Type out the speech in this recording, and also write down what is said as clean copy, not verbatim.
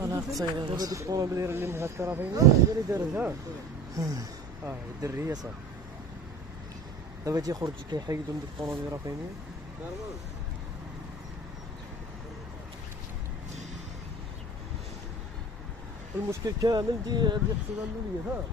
انا قصير دابا ديك الطوموبيل اللي من هاد الطرفين هي اللي دارها الدريه صافي. دابا تيخرج كيحيدو من ديك الطوموبيل راه فاهمين. المشكل كامل ديال السودان النورية ها